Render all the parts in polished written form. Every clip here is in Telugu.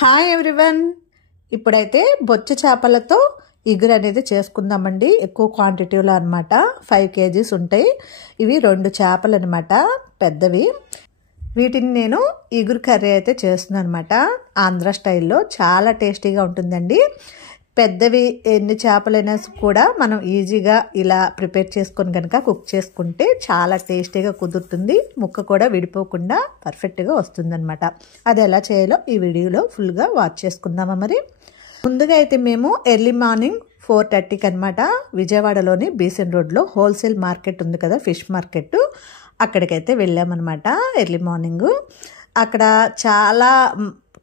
Hi everyone. ఇప్పుడైతే బొచ్చ చేపలతో ఇగురు అనేది చేసుకుందామండి. ఎక్కువ క్వాంటిటీలో అనమాట. 5 kgs ఉంటాయి. ఇవి 2 చేపలు అనమాట, పెద్దవి. వీటిని నేను ఇగురు కర్రీ అయితే చేస్తున్నాను అనమాట, ఆంధ్ర స్టైల్లో. చాలా టేస్టీగా ఉంటుందండి. పెద్దవి ఎన్ని చేపలైనా కూడా మనం ఈజీగా ఇలా ప్రిపేర్ చేసుకొని కనుక కుక్ చేసుకుంటే చాలా టేస్టీగా కుదురుతుంది. ముక్క కూడా విడిపోకుండా పర్ఫెక్ట్గా వస్తుందన్నమాట. అది ఎలా చేయాలో ఈ వీడియోలో ఫుల్గా వాచ్ చేసుకుందామా. మరి ముందుగా అయితే మేము ఎర్లీ మార్నింగ్ 4:30కి అనమాట విజయవాడలోని బీసెన్ రోడ్లో హోల్సేల్ మార్కెట్ ఉంది కదా, ఫిష్ మార్కెట్, అక్కడికైతే వెళ్ళామన్నమాట ఎర్లీ మార్నింగ్. అక్కడ చాలా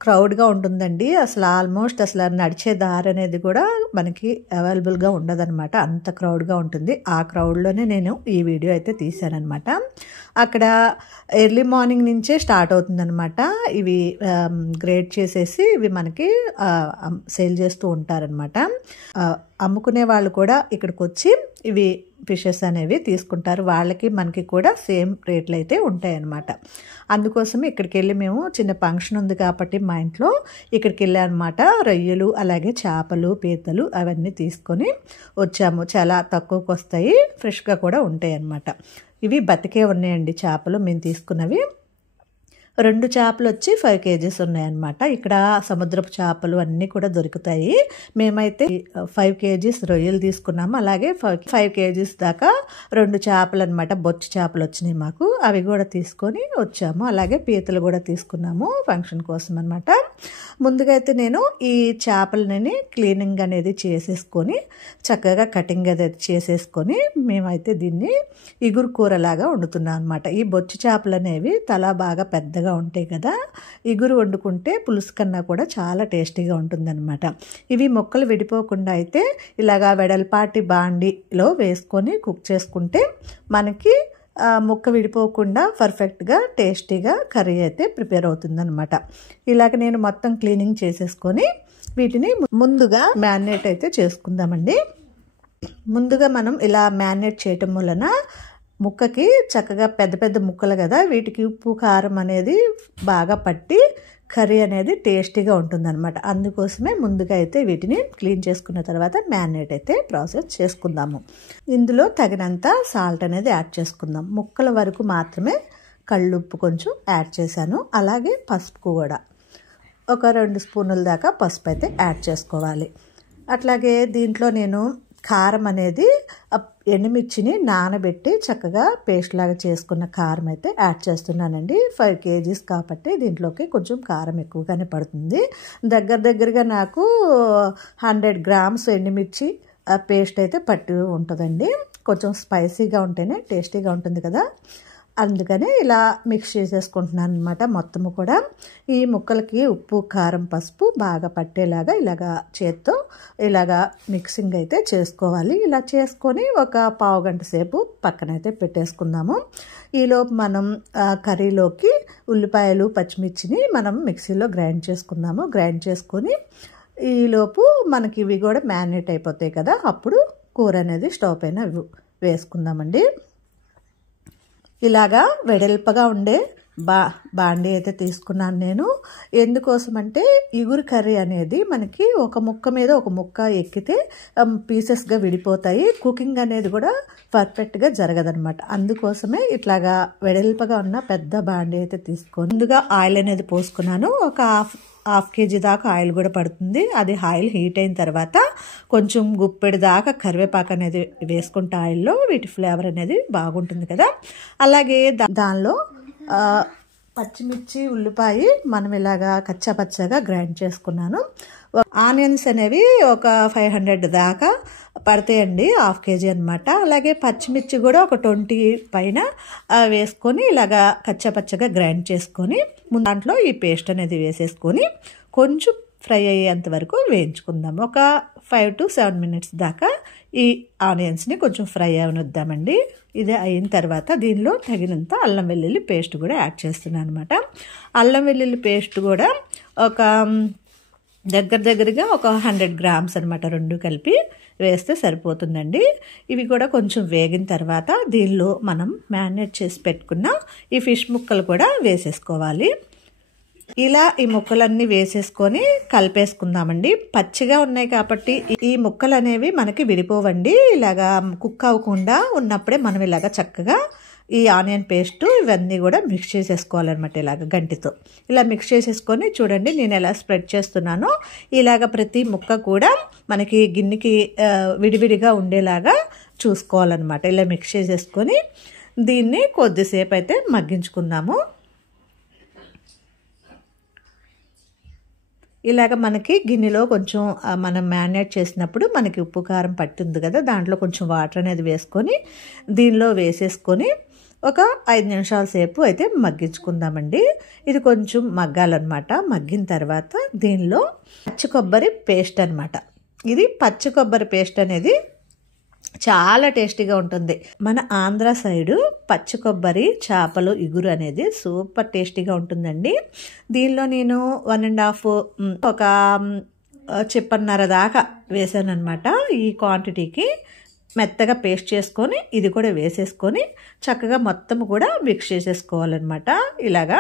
క్రౌడ్గా ఉంటుందండి. అసలు ఆల్మోస్ట్ అసలు నడిచే దారి అనేది కూడా మనకి అవైలబుల్గా ఉండదన్నమాట, అంత క్రౌడ్గా ఉంటుంది. ఆ క్రౌడ్లోనే నేను ఈ వీడియో అయితే తీశానమాట. అక్కడ ఎర్లీ మార్నింగ్ నుంచే స్టార్ట్ అవుతుందన్నమాట. ఇవి గ్రేడ్ చేసేసి ఇవి మనకి సేల్ చేస్తూ ఉంటారనమాట. అమ్ముకునే వాళ్ళు కూడా ఇక్కడికి వచ్చి ఇవి ఫిషెస్ అనేవి తీసుకుంటారు. వాళ్ళకి మనకి కూడా సేమ్ రేట్లు అయితే ఉంటాయన్నమాట. అందుకోసం ఇక్కడికి వెళ్ళి మేము చిన్న ఫంక్షన్ ఉంది కాబట్టి మా ఇంట్లో ఇక్కడికి వెళ్ళామన్నమాట. రొయ్యలు అలాగే చేపలు పీతలు అవన్నీ తీసుకొని వచ్చాము. చాలా తక్కువకి వస్తాయి, ఫ్రెష్గా కూడా ఉంటాయి అన్నమాట. ఇవి బతికే ఉన్నాయండి చేపలు మేము తీసుకున్నవి. 2 చేపలు వచ్చి 5 kgs ఉన్నాయన్నమాట. ఇక్కడ సముద్రపు చేపలు అన్నీ కూడా దొరుకుతాయి. మేమైతే 5 kgs రొయ్యలు తీసుకున్నాము. అలాగే 5 kgs దాకా 2 చేపలు అనమాట, బొచ్చు చేపలు వచ్చినాయి మాకు. అవి కూడా తీసుకొని వచ్చాము. అలాగే పీతలు కూడా తీసుకున్నాము ఫంక్షన్ కోసం అనమాట. ముందుగా అయితే నేను ఈ చేపలని క్లీనింగ్ అనేది చేసేసుకొని చక్కగా కటింగ్ అనేది చేసేసుకొని మేమైతే దీన్ని ఇగురు కూరలాగా వండుతున్నాం అనమాట. ఈ బొచ్చు చేపలు అనేవి తల బాగా పెద్దగా ఉంటాయి కదా, ఇగురు వండుకుంటే పులుసు కన్నా కూడా చాలా టేస్టీగా ఉంటుందన్నమాట. ఇవి ముక్కలు విడిపోకుండా అయితే ఇలాగా వెడల్పాటి బాండిలో వేసుకొని కుక్ చేసుకుంటే మనకి ముక్క విడిపోకుండా పర్ఫెక్ట్గా టేస్టీగా కర్రీ అయితే ప్రిపేర్ అవుతుందన్నమాట. ఇలాగ నేను మొత్తం క్లీనింగ్ చేసేసుకొని వీటిని ముందుగా మ్యారినేట్ అయితే చేసుకుందామండి. ముందుగా మనం ఇలా మ్యారినేట్ చేయటం వలన ముక్కకి చక్కగా పెద్ద పెద్ద ముక్కలు కదా, వీటికి ఉప్పు కారం అనేది బాగా పట్టి కర్రీ అనేది టేస్టీగా ఉంటుందన్నమాట. అందుకోసమే ముందుగా అయితే వీటిని క్లీన్ చేసుకున్న తర్వాత మ్యారినేట్ అయితే ప్రాసెస్ చేసుకుందాము. ఇందులో తగినంత సాల్ట్ అనేది యాడ్ చేసుకుందాం. ముక్కల వరకు మాత్రమే కళ్ళుప్పు కొంచెం యాడ్ చేశాను. అలాగే పసుపు కూడా ఒక 2 స్పూన్ల దాకా పసుపు అయితే యాడ్ చేసుకోవాలి. అట్లాగే దీంట్లో నేను కారం అనేది ఎండుమిర్చిని నానబెట్టి చక్కగా పేస్ట్ లాగా చేసుకున్న కారం అయితే యాడ్ చేస్తున్నానండి. 5 kgs కాబట్టి దీంట్లోకి కొంచెం కారం ఎక్కువగానే పడుతుంది. దగ్గరగా నాకు 100 grams ఎండుమిర్చి పేస్ట్ అయితే పట్టి ఉంటుందండి. కొంచెం స్పైసీగా ఉంటేనే టేస్టీగా ఉంటుంది కదా, అందుకని ఇలా మిక్స్ చేసేసుకుంటున్నాను అనమాట. మొత్తము కూడా ఈ ముక్కలకి ఉప్పు కారం పసుపు బాగా పట్టేలాగా ఇలాగా చేత్తో ఇలాగా మిక్సింగ్ అయితే చేసుకోవాలి. ఇలా చేసుకొని ఒక పావు గంట సేపు పక్కనైతే పెట్టేసుకుందాము. ఈలోపు మనం కర్రీలోకి ఉల్లిపాయలు పచ్చిమిర్చిని మనం మిక్సీలో గ్రైండ్ చేసుకుందాము. గ్రైండ్ చేసుకొని ఈలోపు మనకి ఇవి కూడా మ్యారినేట్ అయిపోతాయి కదా, అప్పుడు కూర అనేది స్టవ్ పైన వేసుకుందామండి. ఇలాగా వెడల్పగా ఉండే బాండి అయితే తీసుకున్నాను నేను. ఎందుకోసం అంటే ఇగురు కర్రీ అనేది మనకి ఒక ముక్క మీద ఒక ముక్క ఎక్కితే పీసెస్గా విడిపోతాయి. కుకింగ్ అనేది కూడా పర్ఫెక్ట్గా జరగదనమాట. అందుకోసమే ఇట్లాగా వెడల్పగా ఉన్న పెద్ద బాండి అయితే తీసుకొని ముందుగా ఆయిల్ అనేది పోసుకున్నాను. ఒక హాఫ్ kg దాకా ఆయిల్ కూడా పడుతుంది. అది ఆయిల్ హీట్ అయిన తర్వాత కొంచెం గుప్పెడు దాకా కరివేపాకు అనేది వేసుకుంటే ఆయిల్లో వీటి ఫ్లేవర్ అనేది బాగుంటుంది కదా. అలాగే దానిలో పచ్చిమిర్చి ఉల్లిపాయ మనం ఇలాగా కచ్చాపచ్చాగా గ్రైండ్ చేసుకున్నాను. ఆనియన్స్ అనేవి ఒక 500 దాకా పడతాయండి, హాఫ్ kg అనమాట. అలాగే పచ్చిమిర్చి కూడా ఒక 20 పైన వేసుకొని ఇలాగా కచ్చాపచ్చగా గ్రైండ్ చేసుకొని దాంట్లో ఈ పేస్ట్ అనేది వేసేసుకొని కొంచెం ఫ్రై అయ్యేంత వరకు వేయించుకుందాం. ఒక 5 to 7 minutes దాకా ఈ ఆనియన్స్ని కొంచెం ఫ్రై అవనిద్దామండి. ఇది అయిన తర్వాత దీనిలో తగినంత అల్లం వెల్లుల్లి పేస్ట్ కూడా యాడ్ చేస్తున్నాను అనమాట. అల్లం వెల్లుల్లి పేస్ట్ కూడా ఒక దగ్గరగా ఒక 100 grams అనమాట, 2 కలిపి వేస్తే సరిపోతుందండి. ఇవి కూడా కొంచెం వేగిన తర్వాత దీనిలో మనం మ్యారినేట్ చేసి పెట్టుకున్న ఈ ఫిష్ ముక్కలు కూడా వేసేసుకోవాలి. ఇలా ఈ ముక్కలన్నీ వేసేసుకొని కలిపేసుకుందామండి. పచ్చిగా ఉన్నాయి కాబట్టి ఈ ముక్కలు అనేవి మనకి విడిపోవండి. ఇలాగా కుక్ అవ్వకుండా ఉన్నప్పుడే మనం ఇలాగా చక్కగా ఈ ఆనియన్ పేస్ట్ ఇవన్నీ కూడా మిక్స్ చేసేసుకోవాలన్నమాట. ఇలాగ గంటితో ఇలా మిక్స్ చేసేసుకొని చూడండి నేను ఎలా స్ప్రెడ్ చేస్తున్నానో ఇలాగ ప్రతి ముక్క కూడా మనకి గిన్నెకి విడివిడిగా ఉండేలాగా చూసుకోవాలన్నమాట. ఇలా మిక్స్ చేసేసుకొని దీన్ని కొద్దిసేపు అయితే మగ్గించుకుందాము. ఇలాగ మనకి గిన్నెలో కొంచెం మనం మ్యారినేట్ చేసినప్పుడు మనకి ఉప్పు కారం పట్టింది కదా, దాంట్లో కొంచెం వాటర్ అనేది వేసుకొని దీనిలో వేసేసుకొని ఒక 5 నిమిషాల సేపు అయితే మగ్గించుకుందామండి. ఇది కొంచెం మగ్గాలన్నమాట. మగ్గిన తర్వాత దీనిలో పచ్చి కొబ్బరి పేస్ట్ అనమాట. ఇది పచ్చి కొబ్బరి పేస్ట్ అనేది చాలా టేస్టీగా ఉంటుంది. మన ఆంధ్ర సైడు పచ్చి కొబ్బరి చేపలు ఇగురు అనేది సూపర్ టేస్టీగా ఉంటుందండి. దీనిలో నేను 1.5 ఒక చిప్పన్నర దాకా వేసాను అనమాట. ఈ క్వాంటిటీకి మెత్తగా పేస్ట్ చేసుకొని ఇది కూడా వేసేసుకొని చక్కగా మొత్తం కూడా మిక్స్ చేసేసుకోవాలన్నమాట. ఇలాగా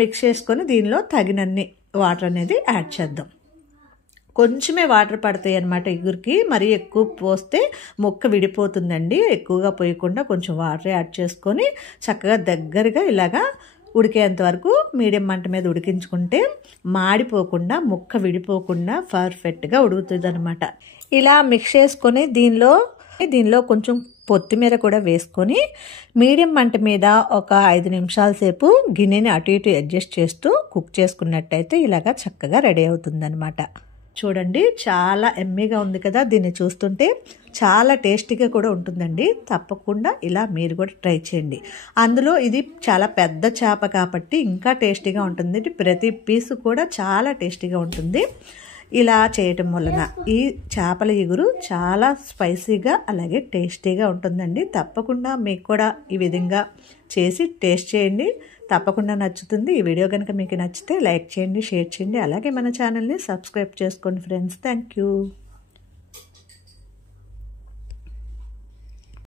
మిక్స్ చేసుకొని దీనిలో తగినన్ని వాటర్ అనేది యాడ్ చేద్దాం. కొంచెమే వాటర్ పడతాయి అన్నమాట ఇగురికి. మరీ ఎక్కువ పోస్తే ముక్క విడిపోతుందండి. ఎక్కువగా పోయకుండా కొంచెం వాటర్ యాడ్ చేసుకొని చక్కగా దగ్గరగా ఇలాగా ఉడికేంత వరకు మీడియం మంట మీద ఉడికించుకుంటే మాడిపోకుండా ముక్క విడిపోకుండా పర్ఫెక్ట్గా ఉడుకుతుంది అనమాట. ఇలా మిక్స్ చేసుకొని దీనిలో కొంచెం కొత్తిమీర కూడా వేసుకొని మీడియం మంట మీద ఒక 5 నిమిషాల సేపు గిన్నెని అటు ఇటు అడ్జస్ట్ చేస్తూ కుక్ చేసుకున్నట్టయితే ఇలాగా చక్కగా రెడీ అవుతుందన్నమాట. చూడండి చాలా ఎమ్మీగా ఉంది కదా. దీన్ని చూస్తుంటే చాలా టేస్టీగా కూడా ఉంటుందండి. తప్పకుండా ఇలా మీరు కూడా ట్రై చేయండి. అందులో ఇది చాలా పెద్ద చేప కాబట్టి ఇంకా టేస్టీగా ఉంటుంది. ప్రతి పీసు కూడా చాలా టేస్టీగా ఉంటుంది. ఇలా చేయటం వలన ఈ చేపల ఇగురు చాలా స్పైసీగా అలాగే టేస్టీగా ఉంటుందండి. తప్పకుండా మీకు కూడా ఈ విధంగా చేసి టేస్ట్ చేయండి. తప్పకుండా నచ్చుతుంది. ఈ వీడియో కనుక మీకు నచ్చితే లైక్ చేయండి, షేర్ చేయండి. అలాగే మన ఛానల్ని సబ్స్క్రైబ్ చేసుకోండి ఫ్రెండ్స్. Thank you.